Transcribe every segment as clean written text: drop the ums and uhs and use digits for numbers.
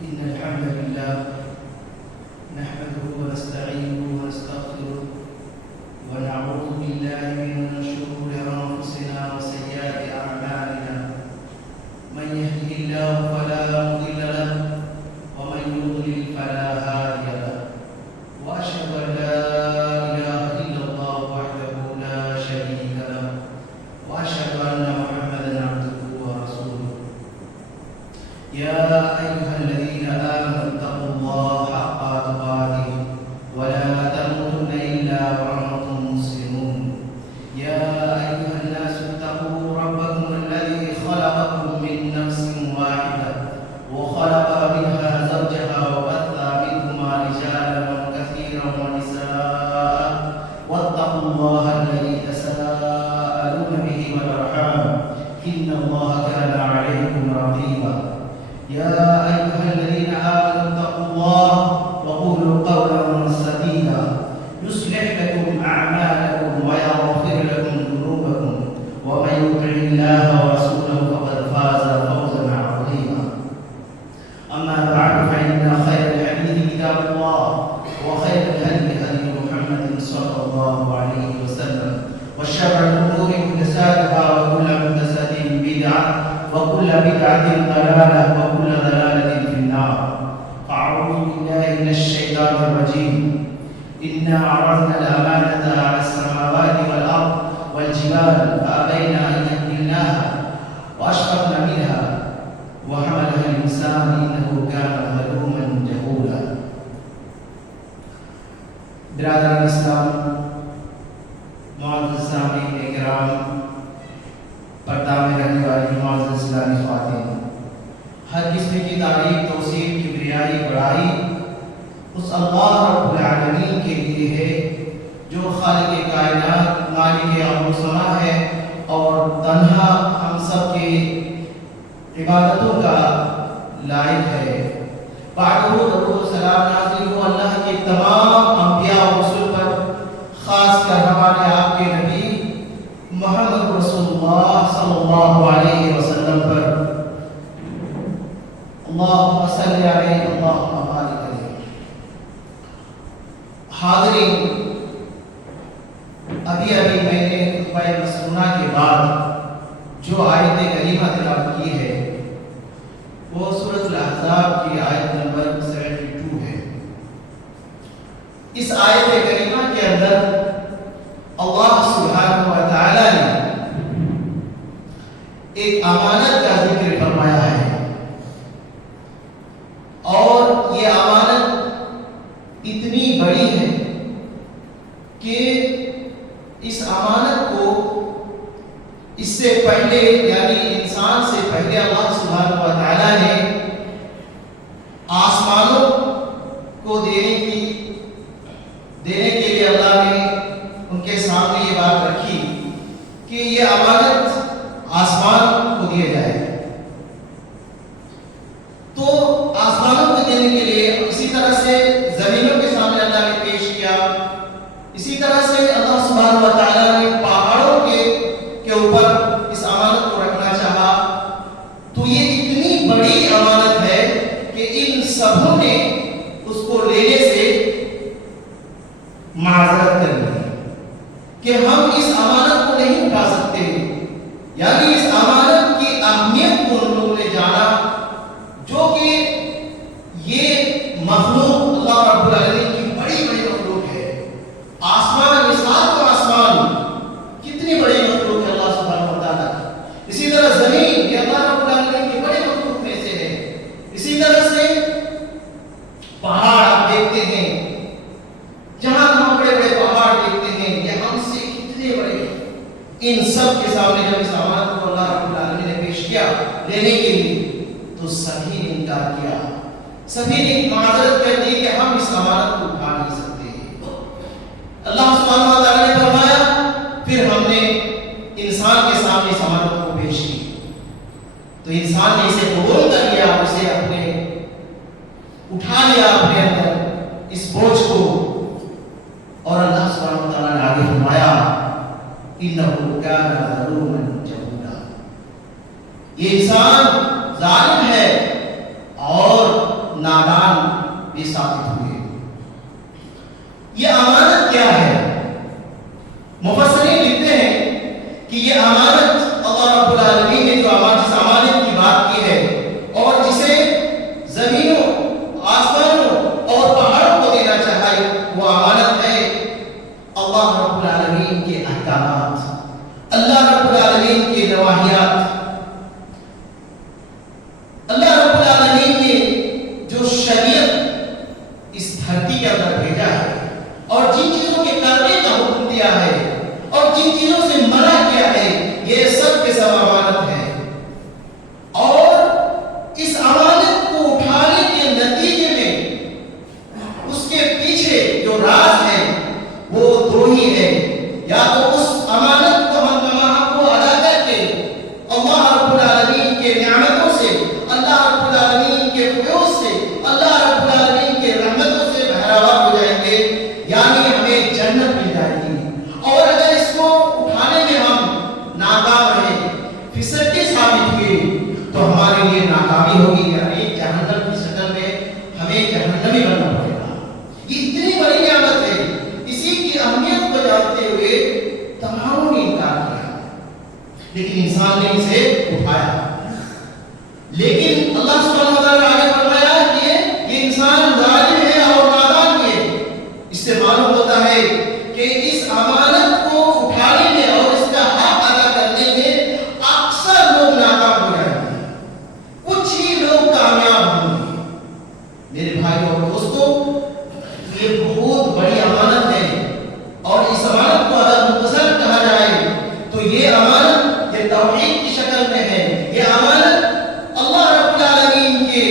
إن الحمد لله نحمده ونستعينه ونستغفره ونعوذ بالله من شرور أنفسنا وسيئات أعمالنا من يهده الله فلا مضل له ومن يضلل فلا هادي له وأشهد أن لا إله إلا الله وحده لا شريك له وأشهد أن محمدا عبده ورسوله يا أيها الذين آمنوا اتقوا الله حق تقاته ولا تموتن إلا وأنتم مسلمون يا أيها الناس اتقوا ربكم الذي خلقكم من نفس واحدة وخلق منها زوجها وبث منهما رجالا كثيرا ونساء واتقوا الله الذي تساءلون به والأرحام إن الله كان عليكم رقيبا يا أيها الذين آمنوا اتقوا الله وقولوا قولا سديدا يصلح لكم أعمالكم ويغفر لكم ذنوبكم ومن يطع الله ورسوله فقد فاز فوزا عظيما أما بعد فإن خير الحديث كتاب الله وخير الهدي هدي محمد صلى الله عليه وسلم وشر الأمور محدثاتها وكل محدثة بدعة وكل بدعة ضلالة وكل ضلالة في النار فأعوذ بالله من الشيطان الرجيم إنا عرضنا الأمانة على السماوات والأرض والجبال فأبين أن يحملناها وأشفقن منها وحملها الإنسان إنه كان ظلوما جهولا برادران اسلام معزز سامعین اکرام پردہ میں رہنے والی معزز اسلامی خواتین ہر قسم کی تعریف توصیف کبریائی بڑائی اس اللہ رب العالمین کے لیے ہے جو خالق کائنات مالک امر و سما ہے اور تنہا ہم سب کی عبادتوں کا لائق ہے بعد درود و سلام نازل ہو اللہ کے تمام انبیاء و رسول پر خاص کر ہمارے آپ کے نبی محمد رسول اللہ صلی اللہ علیہ وسلم پر اللہم صلی علیہ اللہم بارک علیہ حاضرین ابھی میں نے خطبہ مسنونہ کے بعد جو آیت کریمہ تلاوت کی ہے وہ سورۃ الاحزاب کی آیت نمبر 72 ہے اس آیت کریمہ کے اندر اللہ سبحانہ و تعالی نے ایک امانت کا ذکر فرمایا ہے اور یہ امانت اتنی بڑی ہے کہ اس امانت کو اس سے پہلے یعنی انسان سے پہلے اللہ سبحانہ و تعالی نے آسمانوں کو دینے کے لیے اللہ نے ان کے سامنے یہ بات رکھی کہ یہ امانت آسمان کو دیا جائے تو آسمانوں کو دینے کے لیے اسی طرح سے زمینوں کے سامنے اللہ نے پیش کیا اسی طرح سے اللہ سبحانہ و تعالی نے پہاڑوں کے اوپر اس امانت کو رکھنا چاہا تو یہ اتنی بڑی امانت ہے کہ ان سبوں نے اس کو لینے سے معذرت کر لی کہ ہم اس امانت کو نہیں اٹھا سکتے یعنی اس امانت کی اہمیت کو ان لوگوں نے جانا جو کہ یہ مخلوق اللہ رب العالمین کی بڑی بڑی مخلوق ہے آسمان مثال تو آسمان کتنی بڑی مخلوق ہے اللہ سبحانہ و تعالیٰ اسی طرح زمین یہ اللہ رب العالمین کی بڑی مخلوق میں سے ہے اسی طرح سے پہاڑ آپ دیکھتے ہیں جہاں ہم بڑے بڑے پہاڑ دیکھتے ہیں یہ ہم سے کتنے بڑے ہیں ان سب کے سامنے جب اس امانت کو اللہ رب العالمین نے پیش کیا لینے کے لیے تو سبھی نے انکار کیا سبھی نے معذرت کر دی کہ ہم اس امانت کو اٹھا نہیں سکتے اللہ سبحانہ و تعالی نے فرمایا پھر ہم نے انسان کے سامنے اس امانت کو پیش کی تو انسان نے اسے قبول کر لیا اسے اپنے اٹھا لیا اپنے اندر اس بوجھ کو اور اللہ سبحانہ و تعالی نے آگے فرمایا انه كان ظلوما جهولا یہ انسان ظالم ہے اور یہ ثابت ہوئے۔ یہ امانت کیا ہے؟ مفسرین لکھتے ہیں کہ یہ امانت اللہ رب العالمین نے جو جس امانت کی بات کی ہے اور جسے زمینوں، آسمانوں اور پہاڑوں کو دینا چاہے، وہ امانت ہے اللہ رب العالمین کے احکامات، اللہ رب العالمین کے نواہیات، اللہ رب العالمین نے جو شریعت اس دھرتی کے اندر بھیجا ہے اور جن چیزوں کے کرنے کا حکم دیا ہے اور جن چیزوں سے منع کیا ہے، یہ سب کے سب امانت ہے۔ اور اس امانت کو اٹھانے کے نتیجے میں اس کے پیچھے جو راز ہے وہ دو ہی ہے، یا تو اس امانت کو ہم تمام کو ادا کر کے اللہ رب العالمین کے نعمتوں سے، اللہ رب العالمین کے فیوز سے، اللہ رب العالمین کے رحمتوں سے بہراور ہو جائیں گے، یعنی ہمیں جنت مل جائے گی۔ اور اگر اس کو اٹھانے میں ہم ناکام رہے، فسرتی ثابت ہوئے، تو ہمارے لیے ناکامی ہوگی، یعنی جہنم کی شکل میں ہمیں جہنمی بننا پڑے گا۔ یہ اتنی بڑی نعمت ہے، اسی کی اہمیت کو جانتے ہوئے تمام نے انکار کیا، لیکن انسان نے اسے اٹھایا۔ لیکن اللہ سبحانہ و تعالیٰ نے آگے فرمایا کہ یہ انسان ظالم ہے اور نادان ہے۔ اس سے معلوم ہوتا ہے کہ اس امانت کو اٹھانے میں اور اس کا حق ادا کرنے میں اکثر لوگ ناکام ہو جائیں گے، کچھ ہی لوگ کامیاب ہوں گے۔ میرے بھائیوں اور دوستوں، یہ بہت بڑی امانت ہے، اور اس امانت کو اگر مختصر کہا جائے تو یہ امانت یہ توحید کی شکل میں ہے۔ یہ امانت اللہ رب العالمین کے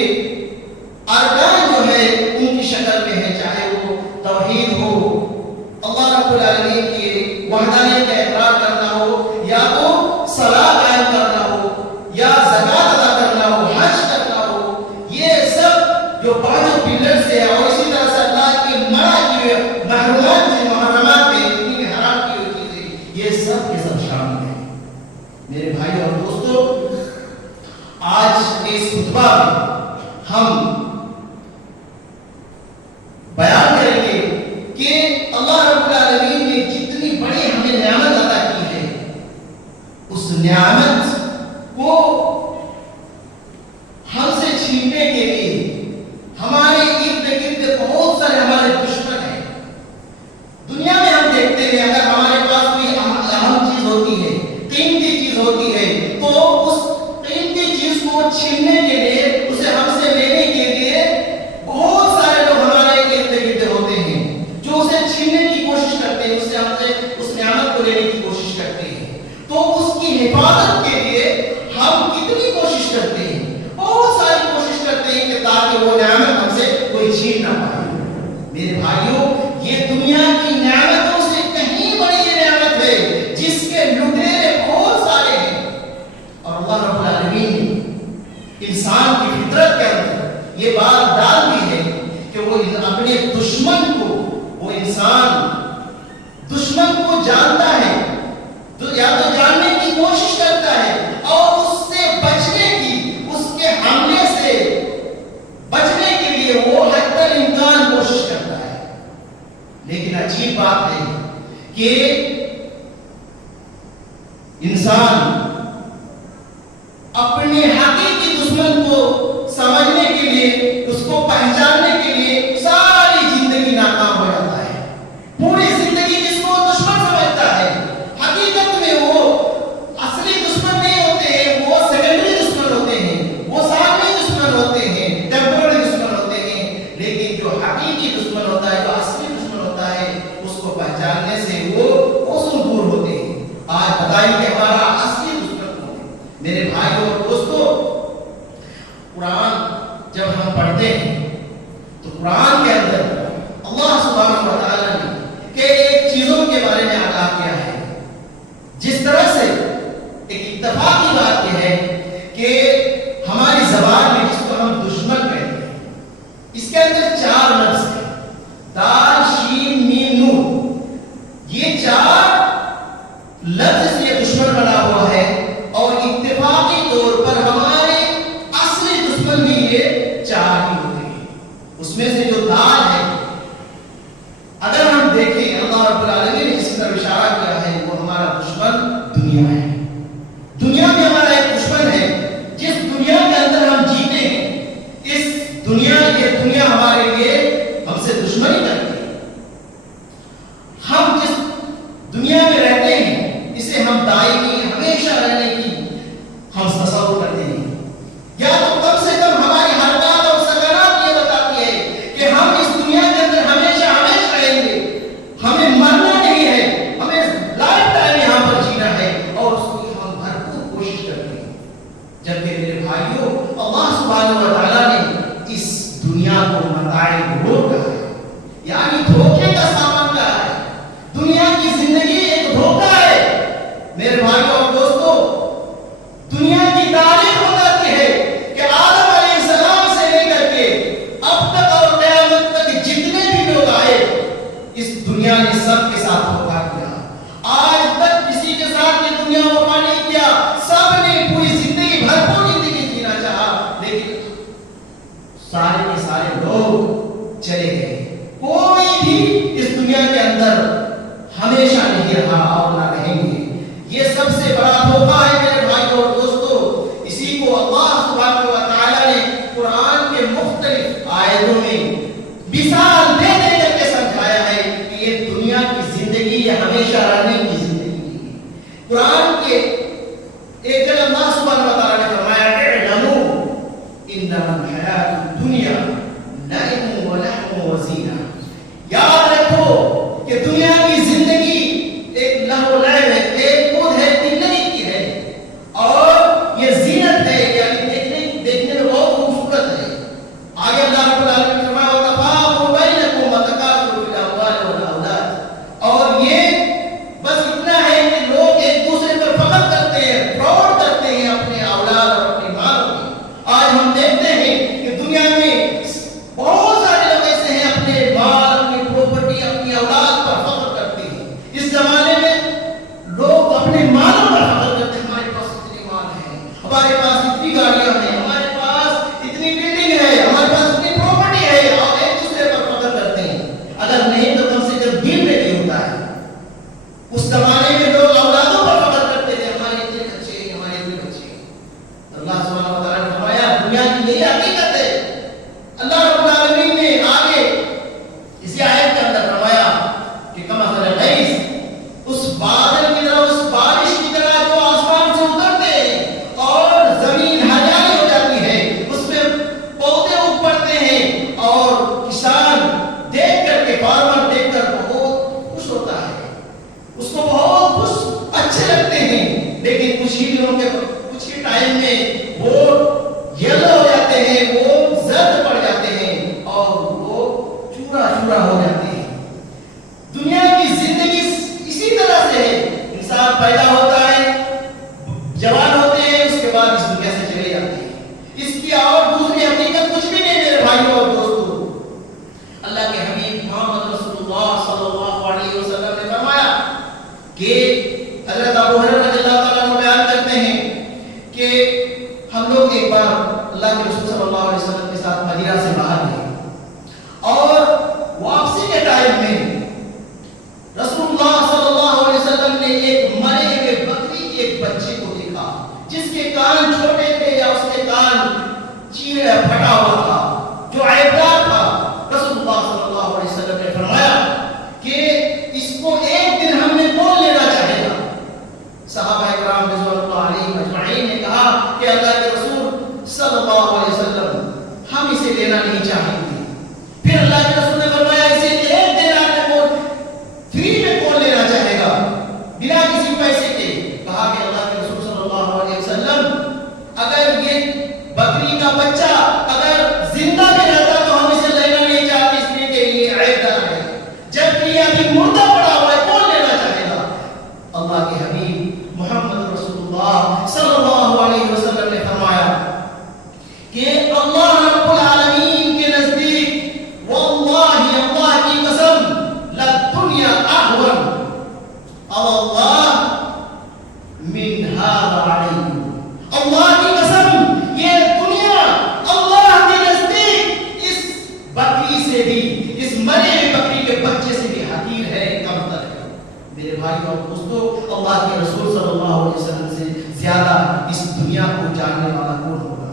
ارکان جو ہے ان کی شکل میں ہے، چاہے وہ توحید ہو، اللہ رب العالمین کی وحدانیت کا اقرار کرنا ہو، یا تو صلاۃ قائم کرنا ہو، یا زکوٰۃ ادا کرنا ہو، حج کرنا ہو، یہ سب جو پانچ پلرز ہیں، اور اسی طرح سے اللہ کی منع کی ہوئے محرمات میں حرام کی ہوئی چیزیں، یہ سب کے سب شامل ہیں۔ میرے بھائی اور دوستو، آج اس خطبہ میں ہم بیان کریں گے کہ اللہ رب العالمین نے جتنی بڑی ہمیں نعمت عطا کی ہے، اس نعمت کو ہم سے چھیننے کے لیے ہمارے ارد گرد بہت سارے ہمارے دشمن ہیں۔ دنیا میں ہم دیکھتے ہیں اگر ہمارے پاس کوئی اہم چیز ہوتی ہے، قیمتی چیز ہوتی ہے، تو اس قیمتی چیز کو چھیننے کے لیے، اسے ہم سے لینے کے لیے بہت سارے لوگ ہمارے ارد گرد ہوتے ہیں جو اسے چھیننے کی کوشش کرتے ہیں، اس سے ہم سے اس نعمت کو لینے کی کوشش کرتے ہیں۔ تو اس کی حفاظت کے لیے ہم کتنی کوشش کرتے ہیں، بہت ساری کوشش کرتے ہیں کہ تاکہ وہ نعمت ہم سے کوئی چھین نہ پائے۔ میرے بھائیوں، یہ دنیا کی نعمتوں سے کہیں بڑی یہ نعمت ہے جس کے لٹیرے بہت سارے ہیں، اور اللہ رب العالمین نے انسان کی فطرت کے اندر یہ بات ڈال دی ہے کہ وہ اپنے دشمن کو، وہ انسان دشمن کو جانتا ہے، تو یا تو جاننے کی کوشش کرتا ہے اور اس سے بچنے کی، اس کے حملے سے بچنے کے لیے وہ حتی الامکان کوشش کرتا ہے۔ لیکن عجیب بات ہے کہ انسان اپنے حقیقی دشمن کو سمجھنے کے لیے، اس کو پہچاننے کے لیے ساری زندگی ناکام ہو جاتا ہے۔ پوری زندگی جس کو دشمن سمجھتا ہے، حقیقت میں وہ اصلی دشمن نہیں ہوتے ہیں، وہ سیکنڈری دشمن ہوتے ہیں، وہ ثانوی دشمن ہوتے ہیں، ٹیمپرری دشمن ہوتے ہیں۔ لیکن جو حقیقی دشمن ہوتا ہے، جو اصلی دشمن ہوتا ہے، اس کو پہچاننے سے وہ دور ہوتے ہیں۔ آج بتائیں کہ ہمارا اصلی دشمن کون ہے؟ میرے بھائیوں اور دوستوں، قرآن جب ہم پڑھتے ہیں تو قرآن کے اندر اللہ سبحانہ و تعالیٰ نے کہ ایک چیزوں کے بارے میں آگاہ کیا ہے، جس طرح سے ایک اتفاقی بات یہ ہے کہ ہماری زبان میں جس کو ہم دشمن کہتے ہیں، اس کے اندر 4 لفظ ہیں، دال شین میم نون، یہ 4 لفظ سے دشمن بنا ہوا ہے، اور اتفاقی طور پر ہمارے اصلی دشمن بھی یہ 4 ہی ہوتے ہیں۔ اس میں سے جو ہمارے لیے ہم سے دشمنی کرتے ہیں. ہم جس دنیا میں رہتے ہیں اسے ہم دائمی ہمیشہ رہنے کی ہم تصور کرتے ہیں. یا تو کم سے کم ہماری حرکات اور سکنات یہ بتاتی ہے کہ ہم اس دنیا کے اندر ہمیشہ ہمیشہ رہیں گے. ہمیں مرنا نہیں ہے, ہمیں لائف ٹائم یہاں پر جینا ہے اور اس کی ہم بھرپور کوشش کرتے ہیں. جبکہ میرے بھائیوں, اللہ سبحانہ و تعالیٰ نے اس دنیا کو متاع الغرور کہا ہے, یعنی دھوکے کا سامان کہا ہے. دنیا کی زندگی ایک دھوکہ ہے. میرے بھائیوں اور دوستوں, دنیا کی تاریخ بتاتی ہے کہ آدم علیہ السلام سے لے کر کے اب تک اور قیامت تک جتنے بھی لوگ آئے, اس دنیا نے سب کے ساتھ دھوکہ کیا. آج تک کسی کے ساتھ یہ دنیا وفا نہیں کیا. سب نے پوری زندگی بھرپور زندگی جینا چاہا, لیکن سارے کے سارے لوگ چلے گئے. کوئی بھی اس دنیا کے اندر ہمیشہ نہیں رہا اور نہ رہیں گے. یہ سب سے بڑا دھوکہ ہے میرے بھائیوں اور دوستوں. اسی کو اللہ سبحانہ و تعالیٰ نے قرآن کے مختلف آیتوں میں مثال دے دے کر کے سمجھایا ہے کہ یہ دنیا کی زندگی یہ ہمیشہ رہنے کی زندگی ہے. قرآن کے ایک جگہ اللہ سبحانہ و تعالیٰ نے فرمایا اعلموا انما الحیات الدنیا لعب ولہو وزینہ. یاد رکھو کہ دنیا کی زندگی ایک لہو لعب ہے, ایک کود ہے, تلنے کی ہے, اور یہ زینت ہے, یعنی دیکھنے میں بہت خوبصورت ہے. آگے اللہ رب العالمین نے فرمایا وتفاخر بینکم وتکاثر فی الاموال والاولاد. اور یہ بس اتنا ہے کہ لوگ ایک دوسرے پر فخر کرتے ہیں, پراؤڈ کرتے ہیں اپنے اولاد اور اپنے مال میں. آج ہم دیکھتے ہیں کہ دنیا میں بہت سارے لوگ ایسے ہیں اپنے مال, اپنی پراپرٹی, اپنی اولاد پر فخر کرتے ہیں. اس زمانے میں لوگ اپنے مالوں پر فخر کرتے ہیں. ہمارے پاس اتنے مال ہیں, ہمارے پاس اتنی گاڑیاں ہیں, ہمارے پاس اتنی بلڈنگ ہے, ہمارے پاس اتنی پراپرٹی ہے, اور ایک دوسرے پر فخر کرتے ہیں. اگر نہیں تو کم سے کم دل میں نہیں ہوتا ہے. اس زمانے میں لوگ اولادوں پر فخر کرتے تھے, ہمارے اتنے بچے ہیں, ہمارے اتنے بچے ہیں. اللہ سبحانہ و تعالیٰ نے فرمایا دنیا کی یہی حقیقت ہے. اللہ رب العالمین نے آگے اسی آیت کے اندر فرمایا کہ کمثل غیث, اس بادل کی طرح, اس بارش کی طرح جو آسمان سے اترتے ہیں اور زمین ہریالی ہو جاتی ہے, اس میں پودے اگ پڑتے ہیں اور کسان دیکھ کر کے, فارمر دیکھ کر بہت خوش ہوتا ہے, اس کو بہت خوش اچھے لگتے ہیں. لیکن کچھ ہی دنوں کے کچھ ہی ٹائم میں وہ یلو ہو جاتے ہیں, وہ زرد پڑ جاتے ہیں اور وہ چورا چورا ہو جاتے ہیں. دنیا کی زندگی اسی طرح سے ہے. انسان پیدا ہوتا ہے, جوان ہوتے ہیں, اس کے بعد اس دنیا سے چلے جاتے ہیں. اس کی اور دوسری حقیقت کچھ بھی نہیں میرے بھائیوں اور دوستوں. اللہ کے حبیب محمد رسول اللہ صلی اللہ علیہ وسلم نے فرمایا کہ حضرت ابو ہریرہ رضی اللہ تعالیٰ عنہ بیان کرتے ہیں کہ ہم لوگ ایک بار اللہ کے رسول صلی اللہ علیہ وسلم کے ساتھ مدینہ سے باہر گئے, اور واپسی کے ٹائم میں رسول اللہ صلی اللہ علیہ وسلم نے ایک مرے ہوئے بکری کے ایک بچے کو دیکھا جس کے کان چھوٹے تھے یا اس کے کان چیرا پھٹا ہوا تھا, جو عیبدار تھا. رسول اللہ صلی اللہ علیہ وسلم نے فرمایا کہ اس کو ایک دن ہم نے کون لینا چاہے گا. صحابہ کرام رضوان اللہ علیہم اجمعین نے کہا کہ اللہ کے رسول صلی اللہ علیہ وسلم ہم اسے لینا نہیں چاہیں گے. پھر اللہ کے رسول نے فرمایا اسے ایک دن آپ نے کون فری میں کون لینا چاہے گا بنا کسی پیسے کے. کہا کہ اللہ کے رسول صلی اللہ علیہ وسلم اگر یہ بکری کا بچہ اگر زندہ بھی رہتا تو ہم اسے لینا نہیں چاہتے, اس لیے کہ یہ عیبدار ہے, جبکہ یہ ابھی مردہ پڑا ہوا ہے, کون لینا چاہے گا. اللہ کے حبیب محمد رسول اللہ صلی اللہ علیہ وسلم نے فرمایا کہ اللہ رب العالمین کے نزدیک واللہ, اللہ کی قسم, للدنیا احون اللہ من هذا علیکم. اللہ کی قسم یہ دنیا اللہ کے نزدیک اس بکری سے بھی, اس مرے ہوئے بکری کے بچے سے بھی حقیر ہے, کم تر ہے. میرے بھائی اور دوستو, اللہ کے رسول صلی اللہ علیہ وسلم سے زیادہ اس دنیا کو جاننے والا کون ہوگا.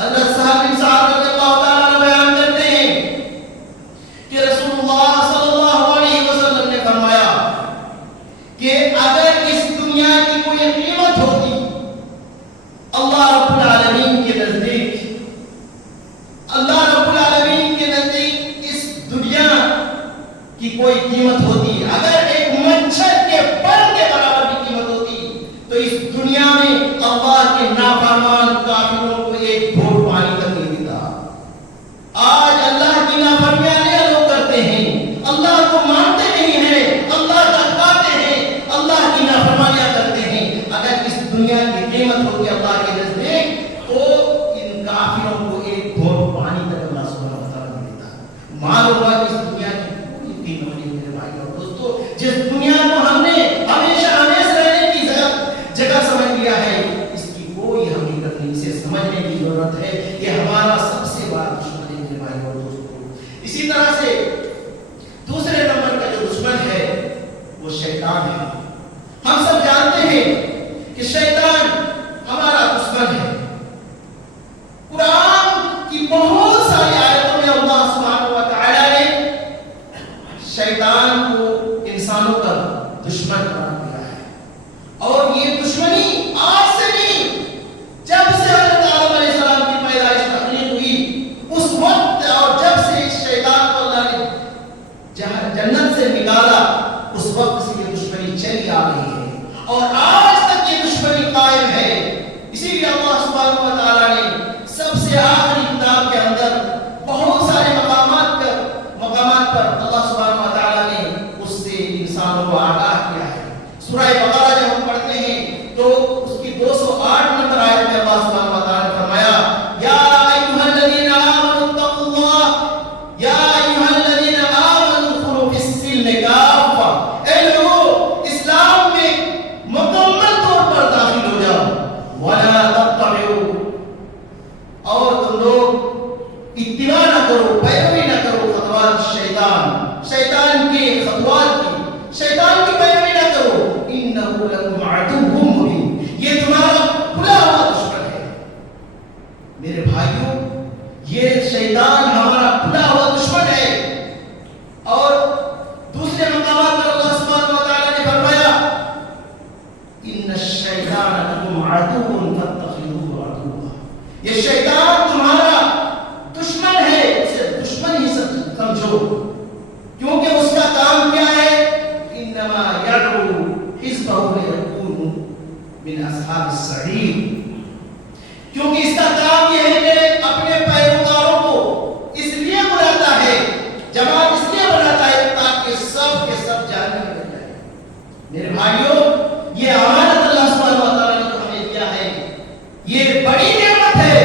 حضرت سہل بن سعد رضی اللہ تعالیٰ عنہ بیان کرتے ہیں اللہ رب العالمین کے نزدیک اس دنیا کی کوئی قیمت ہوتی، اگر ایک مچھر کے پر کے برابر بھی قیمت ہوتی تو اس دنیا میں اللہ کے نافرمان کافروں کو ایک گھونٹ پانی تک نہیں دیتا۔ آج اللہ کی نافرمانیاں لوگ کرتے ہیں، اللہ کو مانتے نہیں ہیں، اللہ کا کھاتے ہیں، اللہ کی نافرمانیاں کرتے ہیں۔ اگر اس دنیا کی قیمت ہوتی اللہ کے نزدیک تو ان کافروں کو ایک گھونٹ پانی تک اللہ سبحانہ و تعالیٰ نہیں دیتا۔ معلوم ہوا کہ اس دنیا کی کوئی قیمت نہیں۔ میرے بھائی اور دوستو، جس دنیا کو ہم نے ہمیشہ ہمیشہ رہنے کی جگہ سمجھ لیا ہے، اس کی کوئی حقیقت نہیں۔ اسے سمجھنے کی ضرورت ہے کہ ہمارا سب سے بڑا دشمن ہے میرے بھائی اور دوستو۔ اسی طرح سے دوسرے نمبر کا جو دشمن ہے وہ شیطان ہے۔ ہم سب جانتے ہیں کہ شیطان ہمارا دشمن ہے۔ قرآن کی بہت ساری آیتوں میں اللہ سبحانہ و تعالی نے شیطان کو انسانوں کا دشمن قرار دیا ہے، اور یہ دشمنی آج سے نہیں، جب سے حضرت آدم علیہ السلام کی پیدائش تخلیق ہوئی اس وقت، اور جب سے اس شیطان کو اللہ نے جنت سے نکالا اس وقت سے یہ دشمنی چلی آ رہی ہے، اور آج تک یہ دشمنی قائم ہے۔ اسی لیے اللہ سبحانہ و تعالیٰ نے سب سے آخری کتاب کے اندر بہت سارے مقامات پر اللہ سبحانہ و تعالیٰ نے اس سے انسانوں کو آگاہ کیا ہے۔ سورہ بقرہ جب ہم پڑھتے ہیں تو اس کی 208 نمبر آیت میں اللہ سبحانہ و تعالیٰ نے فرمایا، یا ایھا الذین آمنوا اتقوا اللہ یا ایھا الذین آمنوا ادخلوا فی السلم کافہ، اے لوگو اسلام میں مکمل طور پر داخل ہو جاؤ، ولا تتبعوا، اور تم لوگ اتباع نہ کرو، پیروی نہ کرو خطوات شیطان کے خطوات کی، شیطان کی پیروی نہ کرو، انہ لکم عدو مبین، یہ تمہارا کھلا ہوا دشمن ہے۔ میرے بھائیوں، یہ شیطان ہمارا کھلا ہوا دشمن ہے، اور دوسرے مقامات پر اللہ سبحانہ و تعالیٰ نے فرمایا، ان الشیطان لکم عدو فاتخذوہ عدوا، یہ شیطان تمہارا دشمن ہے، اسے دشمن ہی سمجھو، کیونکہ اس کا کام کیا ہے، انما یدعو حزبہ لیکونوا من اصحاب السعیر، کیونکہ اس کا کام یہ ہے کہ اپنے پیروکاروں کو اس لیے بلاتا ہے، جماعت اس لیے بلاتا ہے تاکہ سب کے سب جہنم میں بن جائیں۔ میرے بھائیوں، یہ امانت اللہ سبحانہ و تعالیٰ نے ہمیں دیا ہے، یہ بڑی نعمت ہے،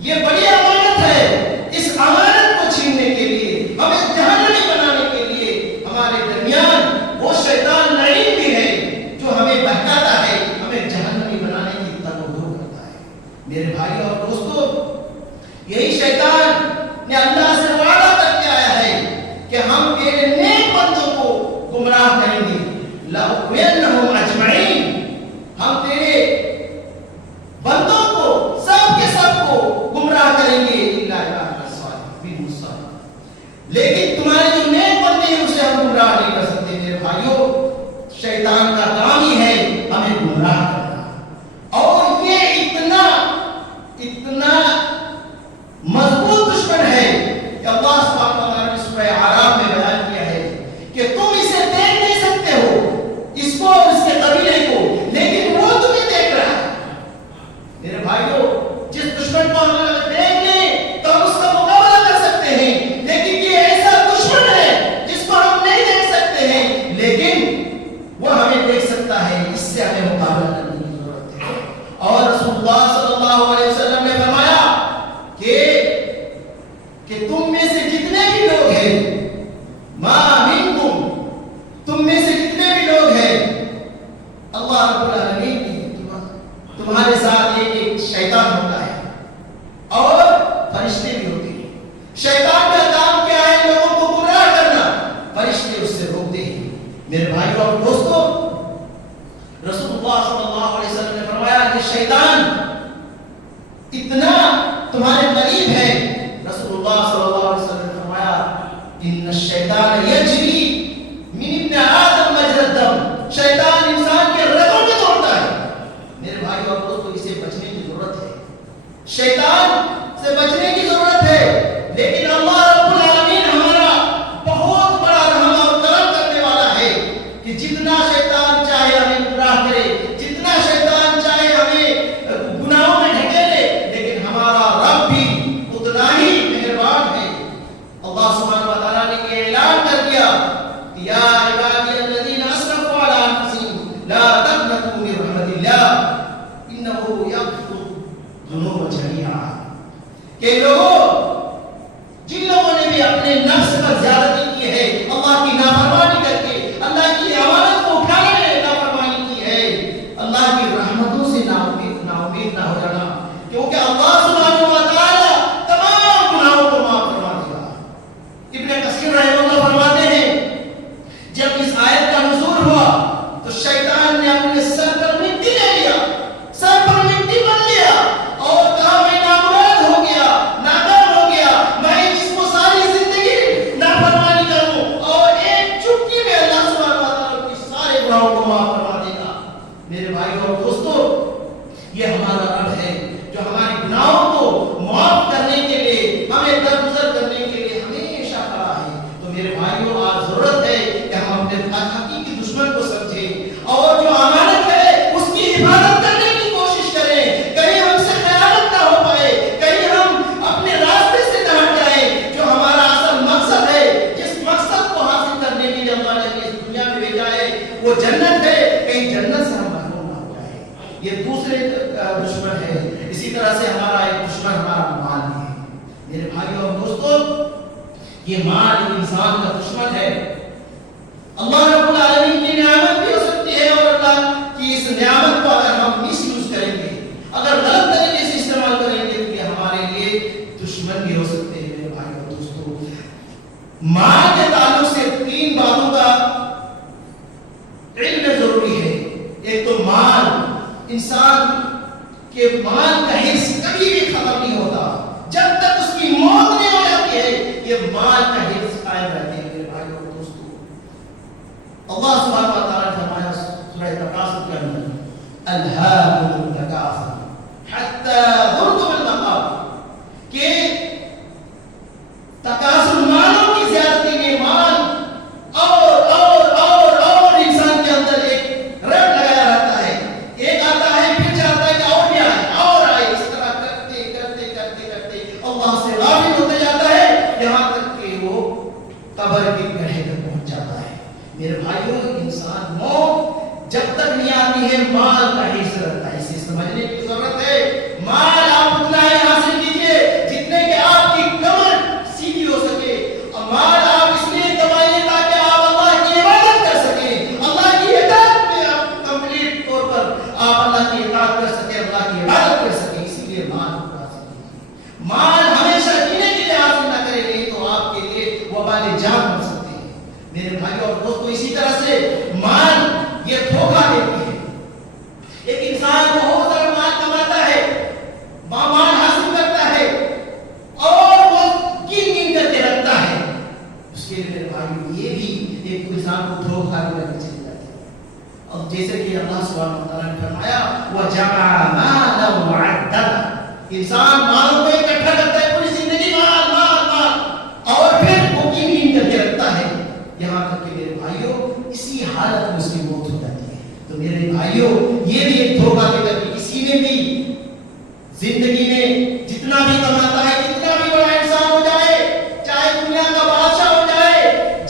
یہ بڑی امانت ہے۔ اس امانت کو چھیننے کے لیے، ہمیں جہنمی بنانے کے لیے ہمارے درمیان وہ شیطان لعین بھی ہے جو ہمیں بہکاتا ہے، ہمیں جہنمی بنانے کی تدبیر کرتا ہے۔ میرے بھائی اور دوستو، یہی شیطان نے اللہ سے وعدہ کر کے آیا ہے کہ ہم تیرے نیک بندوں کو گمراہ کریں گے، لَأُغْوِيَنَّهُمْ أَجْمَعِينَ، ہم تیرے بندوں کو سب کے سب کو گمراہ کریں گے، لیکن تمہارے جو نیک بندے ہیں اسے ہم گمراہ نہیں کر سکتے۔ میرے بھائیوں، شیطان کا کام ہی ہے ہمیں گمراہ کرنا، اور یہ اتنا مضبوط دشمن ہے کہ اللہ سبحانہ و تعالیٰ نے سورہ اعراف میں بیان کیا ہے کہ تم اسے دیکھ نہیں سکتے ہو، اس کو اور اس کے قبیلے کو، لیکن وہ تمہیں دیکھ رہا ہے۔ میرے بھائیوں، جس دشمن کو ہم دیکھ لیں تو ہم اس کا مقابلہ کر سکتے ہیں، لیکن یہ ایسا دشمن ہے جس کو ہم نہیں دیکھ سکتے ہیں، لیکن وہ ہمیں دیکھ سکتا ہے، اس سے ہمیں مقابلہ کرنے کی ضرورت ہے۔ اور رسول اللہ صلی اللہ علیہ وسلم نے فرمایا کہ تم میں سے جتنے بھی لوگ ہیں، ما منکم، تم میں سے جتنے بھی لوگ ہیں، اللہ رب العالمین تمہارے ساتھ ایک شیطان ہوتا ہے اور فرشتے بھی ہوتے ہیں۔ شیطان کا کام کیا ہے؟ لوگوں کو گمراہ کرنا، فرشتے اس سے روکتے ہیں۔ میرے بھائیوں اور دوستوں، رسول اللہ صلی اللہ علیہ وسلم نے فرمایا کہ شیطان اتنا تمہارے قریب ہے، رسول اللہ صلی اللہ علیہ وسلم نے فرمایا ان الشیطان یجری من ابن آدم مجرى الدم، شیطان انسان کے رگوں میں دوڑتا ہے۔ میرے بھائی اور دوستو، اسے بچنے کی ضرورت ہے، شیطان سے بچنے کی ضرورت اللہ سبحانہ و تعالیٰ نے یہ اعلان کر دیا کہ یا عبادی الذین اسرفوا علی انفسہم لا تقنطوا من رحمت اللہ انہ یغفر الذنوب جمیعا، کہ لوگوں جن لوگوں نے بھی اپنے نفس پر زیادتی کی ہے، اللہ کی نافرمانی کر کے اللہ کی امانت کو اٹھانے میں نافرمانی کی ہے، اللہ کی رحمتوں سے نا امید نہ ہو جانا، کیونکہ اللہ سبحانہ و تعالیٰ تمام گناہوں کو معاف فرما دے گا۔ ابن کثیر رحمہ اللہ فرماتے ہیں جب اس آیت کا نزول ہوا تو شیطان نے اپنے سر پر مٹی لے لیا، سر پر مٹی بن لیا اور کہا میں نامراد ہو گیا، نادان ہو گیا، میں جس کو ساری زندگی نافرمانی کروں اور ایک چٹکی میں اللہ سبحانہ و تعالیٰ کی سارے گناہوں کو معاف فرما دے گا۔ میرے بھائیو اور دوستو، یہ ہمارا رب ہے جو ہمارے گناہوں کو معاف کرنے کے لیے، ہمیں درگزر کرنے کے لیے ہمیشہ کھڑا ہے۔ تو میرے بھائیو، آج ضرورت ہے کہ ہم اپنے حقیقی دشمن کو سمجھیں اور جو امانت ہے اس کی حفاظت کرنے کی کوشش کریں، کہیں ہم سے خیانت نہ ہو پائے، کہیں ہم اپنے راستے سے نہ ہٹ جائیں۔ جو ہمارا اصل مقصد ہے، جس مقصد کو حاصل کرنے کے لیے اللہ نے ہمیں اس دنیا میں بھیجا ہے، وہ جنت ہے، کہیں جنت سے ہم محروم نہ ہو جائیں۔ یہ دوسرے دشمن ہے۔ اسی طرح سے ہمارا ایک دشمن ہمارا مال بھی ہے۔ میرے بھائیو اور دوستو، یہ مال انسان کا دشمن ہے۔ اللہ رب العالمین کی نعمت بھی ہو سکتی ہے اور اللہ کی اس نعمت کو اگر ہم مس یوز کریں گے، اگر غلط طریقے سے استعمال کریں گے تو یہ ہمارے لیے دشمن بھی ہو سکتے ہیں۔ میرے بھائی اور دوستو، مال کے تعلق سے تین باتوں کا علم ضروری ہے۔ ایک تو مال، انسان کے مال کا حرص کبھی بھی ختم نہیں ہوتا، جب تک اس کی موت نہیں ہو جاتی ہے یہ مال کا حرص قائم رہتے ہیں۔ میرے بھائی اور دوستو، اللہ سبحانہ و تعالیٰ نے فرمایا سورہ تکاثر کے اندر الہاکم التکاثر حتی زرتم المقابر، کہ تکاثر مالوں کی زیادتی نے مال اور انسان کے اندر ایک رٹ لگایا رہتا ہے، ایک آتا ہے پھر چاہتا ہے کہ اور بھی آئے اور آئے، اس طرح کرتے کرتے کرتے کرتے اللہ سے غافل ہوتے جاتا ہے، یہاں تک کہ وہ قبر کے گڑھے تک پہنچ جاتا ہے۔ میرے بھائیو، انسان موت جب تک نہیں آتی ہے مال کا حصہ رہتا ہے۔ اسے سمجھنے کی ضرورت ہے۔ مال آپ اتنا ہی حاصل کیجئے جتنے کہ آپ کی کمر سیدھی ہو سکے، اور مال آپ اس لیے کمائیے تاکہ آپ اللہ کی عبادت کر سکیں، اللہ کی اطاعت میں آپ کمپلیٹ طور پر آپ اللہ کی اطاعت کر سکیں، اللہ کی عبادت کر سکیں۔ اسی لیے مال کو حاصل کیجئے۔ مال ہمیشہ جینے کے لیے حاصل نہ کریں، نہیں تو آپ کے لیے وبال جان بن سکتے ہیں۔ میرے بھائیو اور دوستو، اسی طرح سے مال یہ دھوکہ دیتی ہے۔ ایک انسان بہت سارا مال کماتا ہے، مال حاصل کرتا ہے اور وہ گن گن کر کے رکھتا ہے، اس کے لیے میرے بھائیو یہ بھی ایک انسان کو دھوکہ دینے کی چیز ہے۔ اب جیسے کہ اللہ سبحانہ و تعالیٰ نے فرمایا وَجَمَعَ مَالًا وَعَدَّدَ، انسان مالوں کو اکٹھا کرتا ہے، پوری زندگی مال مال مال، اور پھر وہ گن گن کر کے رکھتا ہے، یہاں تک کہ میرے بھائیو اسی حالت میں اس کی موت ہو جاتی ہے۔ تو میرے بھائیو، یہ بھی ایک دھوکہ دے کر کہ کسی نے بھی زندگی میں جتنا بھی کماتا ہے، کتنا بھی بڑا انسان ہو جائے، چاہے دنیا کا بادشاہ ہو جائے،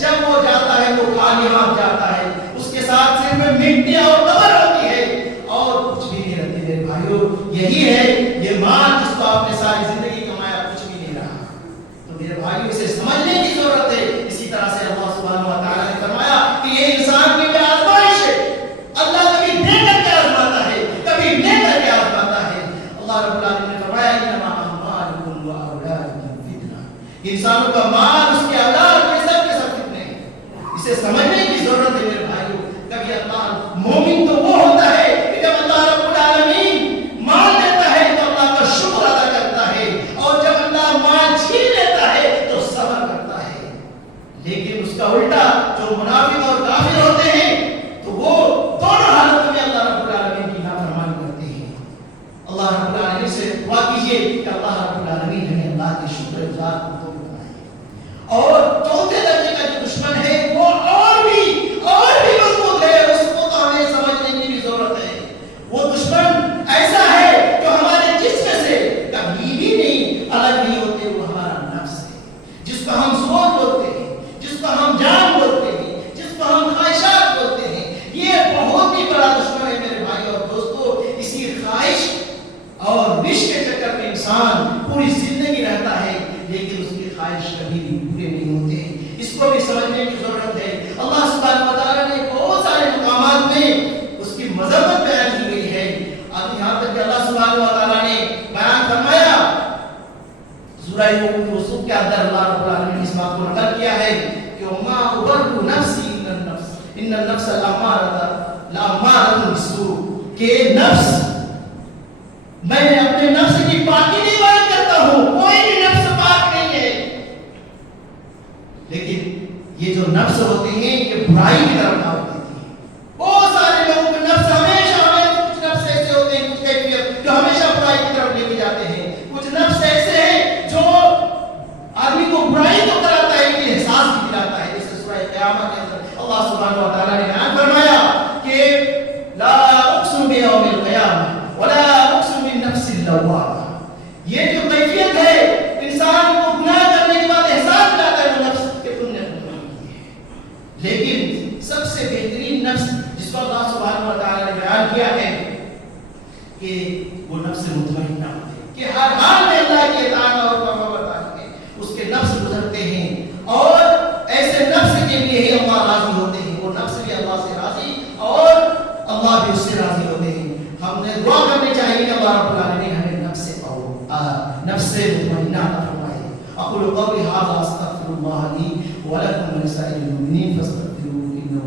جب وہ جاتا ہے تو خالی ہاتھ جاتا ہے، اس کے ساتھ صرف مٹی اور قبر ہوتی ہے اور کچھ بھی نہیں رہتی۔ میرے بھائیو، یہی ہے یہ مال جس کو آپ نے ساری زندگی کمایا، کچھ بھی نہیں رہا۔ تو میرے بھائیو، اسے سمجھنے کی ضرورت ہے۔ اسی طرح سے اللہ سبحانہ و تعالیٰ نے فرمایا کہ یہ انسان کے لیے آزمائش ہے۔ اللہ کبھی دے کر کے آزماتا ہے، کبھی لے کر کے آزماتا ہے۔ اللہ رب العالمین نے فرمایا انما اموالکم واولادکم فتنہ، انسانوں کا مال، اس کے اولاد، یہ سب فتنے ہیں۔ اسے سمجھنے کی ضرورت ہے میرے بھائیو۔ کبھی اللہ، مومن تو وہ ہوتا ہے کہ جب اللہ رب العالمین مال دیتا ہے تو اللہ کا شکر ادا کرتا ہے، اور جب اللہ مال چھین لیتا ہے تو صبر کرتا ہے۔ لیکن اس کا الٹا جو منافق اور کافر ہوتے ہیں تو وہ دونوں حالتوں میں اللہ رب العالمین کی نافرمانی کرتے ہیں۔ اللہ رب العالمین سے دعا کیجیے کہ اللہ رب العالمین ہمیں اللہ کے شکر گزار بندوں میں بنائے۔ اور چوتھے درجے کا جو دشمن ہے وہ اور بھی مضبوط ہے، اس کو تو ہمیں سمجھنے کی بھی ضرورت ہے۔ وہ دشمن ایسا ہے جو ہمارے جسم سے کبھی بھی نہیں الگ نہیں ہوتے، وہ ہمارا نفس ہے، جس کو ہم سوچ رہتا ہے لیکن اس کی خواہش کبھی بھی پورے نہیں ہوتے. اس کو بھی سمجھنے کی ضرورت ہے. اللہ سبحانہ و تعالیٰ نے بہت سارے مقامات میں اس کی مذمت بیان کی گئی ہے. اب یہاں تک کہ اللہ سبحانہ و تعالیٰ نے بیان فرمایا سورہ یوسف کے اندر اللہ رب العالمین نے اس بات کو نقل کیا ہے کہ وما ابرئ نفسی ان النفس لامارۃ بالسوء کہ نفس میں اپنے نفس کی پاکی نہیں بیان کرتا ہوں. کوئی بھی نفس پاک نہیں ہے لیکن یہ جو نفس ہوتے ہیں یہ برائی کی طرف دعوت دیتی ہیں. بہت سارے لوگوں کے نفس ہمیشہ کچھ نفس ایسے ہوتے ہیں کچھ کیفیت جو ہمیشہ برائی کی طرف لے کے جاتے ہیں. کچھ نفس ایسے ہیں جو آدمی کو برائی تو کراتا ہے کہ احساس بھی دلاتا ہے. جیسے سورہ قیامت کے اندر اللہ سبحانہ و تعالیٰ نے بیان فرمایا کہ لا اقسم بیوم القیامہ ولا اقسم بالنفس اللوامہ. یہ جو کیفیت ہے انسان کو گناہ کرنے کے بعد احساس دلاتا ہے وہ نفس کہ تم نے گناہ کیے. لیکن سب سے بہترین نفس جس کو اللہ سبحانہ و تعالیٰ نے بیان کیا ہے کہ وہ نفس مطمئنہ ہوتے ہیں کہ ہر حال میں اللہ کی اطاعت اور فرمانبرداری ہے اس کے نفس گزرتے ہیں اور ایسے نفس کے لیے ہی اللہ راضی ہوتے ہیں. وہ نفس بھی اللہ سے راضی اور اللہ بھی اس سے راضی ہوتے ہیں. ہم نے دعا کرنی چاہیے کہ اللہ رب العالمین ہمیں نفس مطمئنہ عطا فرمائے. اقول قولی ھذا استغفر اللہ لی ولکم ولسائر المؤمنین فاستغفروہ انہ